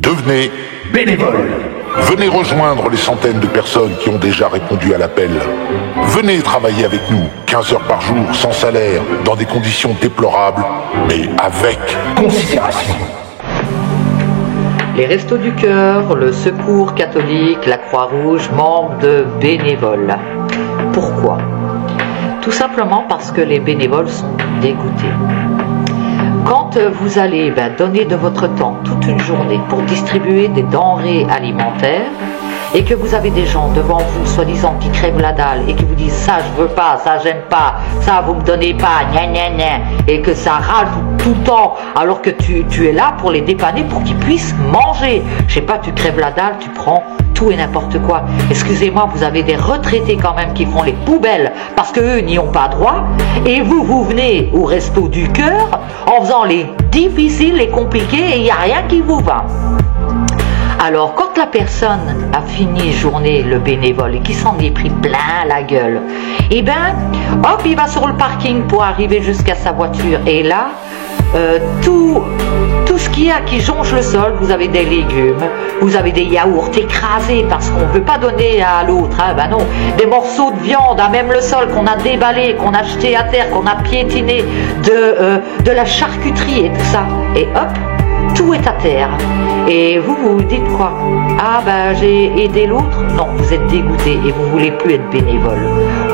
Devenez bénévole. Venez rejoindre les centaines de personnes qui ont déjà répondu à l'appel. Venez travailler avec nous, 15 heures par jour, sans salaire, dans des conditions déplorables, mais avec Considération. Les Restos du Cœur, le Secours catholique, la Croix-Rouge manquent de bénévoles. Pourquoi ? Tout simplement parce que les bénévoles sont dégoûtés. Quand vous allez donner de votre temps toute une journée pour distribuer des denrées alimentaires et que vous avez des gens devant vous, soi-disant, qui crèvent la dalle et qui vous disent ça je veux pas, ça j'aime pas, ça vous me donnez pas, gna gna gna, et que ça râle tout le temps alors que tu es là pour les dépanner pour qu'ils puissent manger. Je sais pas, tu crèves la dalle, tu prends tout et n'importe quoi. Excusez-moi, vous avez des retraités quand même qui font les poubelles parce qu'eux n'y ont pas droit et vous venez au Resto du Cœur en faisant les difficiles, les compliqués et il n'y a rien qui vous va. Alors, quand la personne a fini journée, le bénévole, et qu'il s'en est pris plein la gueule, hop, il va sur le parking pour arriver jusqu'à sa voiture. Et là, tout ce qu'il y a qui jonche le sol, vous avez des légumes, vous avez des yaourts écrasés parce qu'on ne veut pas donner à l'autre, non, des morceaux de viande, même le sol qu'on a déballé, qu'on a jeté à terre, qu'on a piétiné, de la charcuterie et tout ça. Et hop, tout est à terre. Et vous vous dites quoi ? J'ai aidé l'autre ? Non, vous êtes dégoûté et vous voulez plus être bénévole.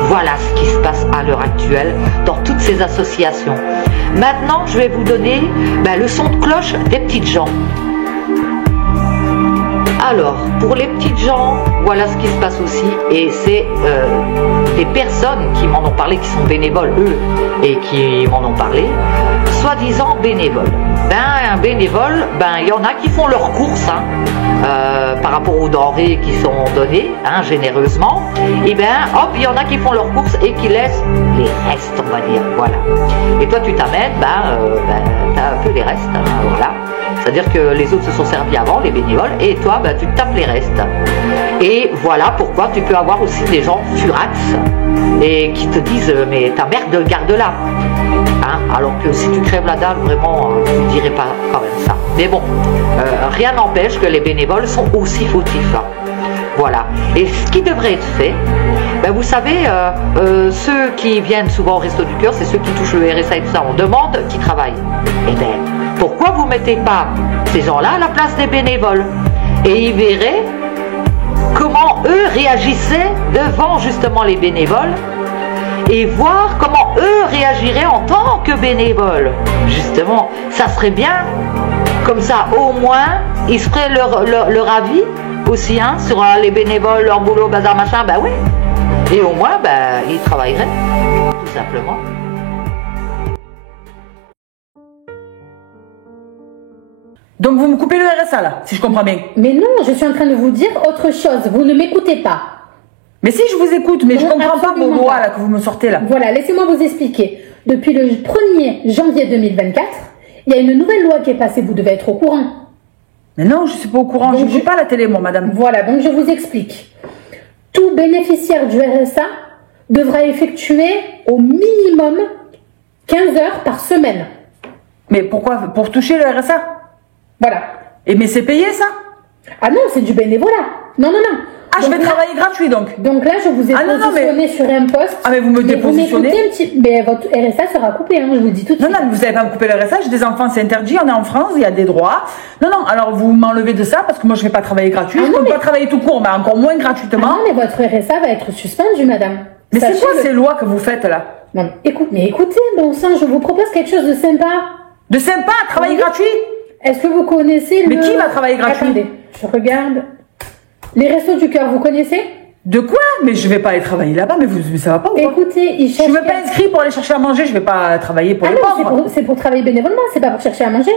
Voilà ce qui se passe à l'heure actuelle dans toutes ces associations. Maintenant, je vais vous donner le son de cloche des petites gens. Alors, pour les petites gens, voilà ce qui se passe aussi. Et c'est des personnes qui m'en ont parlé, qui sont bénévoles, eux, et qui m'en ont parlé, soi-disant bénévoles. Un bénévole, il y en a qui font leurs courses par rapport aux denrées qui sont données généreusement. Hop, il y en a qui font leurs courses et qui laissent les restes, on va dire. Voilà. Et toi, tu t'amènes, t'as un peu les restes. Voilà. C'est-à-dire que les autres se sont servis avant, les bénévoles, et toi, tu te tapes les restes. Et voilà pourquoi tu peux avoir aussi des gens furax et qui te disent mais ta merde, garde-la. Alors que si tu crèves la dalle, vraiment, je ne dirais pas quand même ça. Mais bon, rien n'empêche que les bénévoles sont aussi fautifs. Voilà. Et ce qui devrait être fait, vous savez, ceux qui viennent souvent au Resto du Cœur, c'est ceux qui touchent le RSA et tout ça, on demande qui travaillent. Pourquoi vous ne mettez pas ces gens-là à la place des bénévoles ? Et ils verraient comment eux réagissaient devant justement les bénévoles et voir comment eux réagiraient en tant que bénévoles. Justement, ça serait bien. Comme ça, au moins, ils se feraient leur avis aussi sur les bénévoles, leur boulot, bazar, machin, oui. Et au moins, ils travailleraient, tout simplement. Donc vous me coupez le RSA là, si je comprends bien. Mais non, je suis en train de vous dire autre chose. Vous ne m'écoutez pas. Mais si, je vous écoute, mais non, je comprends pas vos lois là que vous me sortez là. Voilà, laissez-moi vous expliquer. Depuis le 1er janvier 2024, il y a une nouvelle loi qui est passée. Vous devez être au courant. Mais non, je suis pas au courant. Donc, je ne suis pas à la télé, moi, madame. Voilà, donc je vous explique. Tout bénéficiaire du RSA devra effectuer au minimum 15 heures par semaine. Mais pourquoi ? Pour toucher le RSA ? Voilà. Mais c'est payé, ça ? Ah non, c'est du bénévolat. Non. Ah, donc je vais travailler gratuit, donc. Donc là, je vous ai positionné sur un poste. Ah, mais vous me dépositionnez. Mais votre RSA sera coupé, je vous le dis tout de suite. Non, vous n'allez pas me couper le RSA, j'ai des enfants, c'est interdit, on est en France, il y a des droits. Non, alors vous m'enlevez de ça, parce que moi, je ne vais pas travailler gratuit. Je ne peux pas travailler tout court, mais encore moins gratuitement. Ah non, mais votre RSA va être suspendu, madame. Mais c'est quoi ces lois que vous faites, là ? Non, écoutez, bon sang, je vous propose quelque chose de sympa. De sympa, travailler gratuit ? Est-ce que vous connaissez Mais qui va travailler gratuit ? Attendez, je regarde. Les Restos du Cœur, vous connaissez ? De quoi ? Mais je vais pas aller travailler là-bas, mais ça va pas ou quoi ? Écoutez, ils cherchent... Je me suis pas inscrit pour aller chercher à manger, je vais pas travailler pour les pauvres. C'est pour travailler bénévolement, c'est pas pour chercher à manger.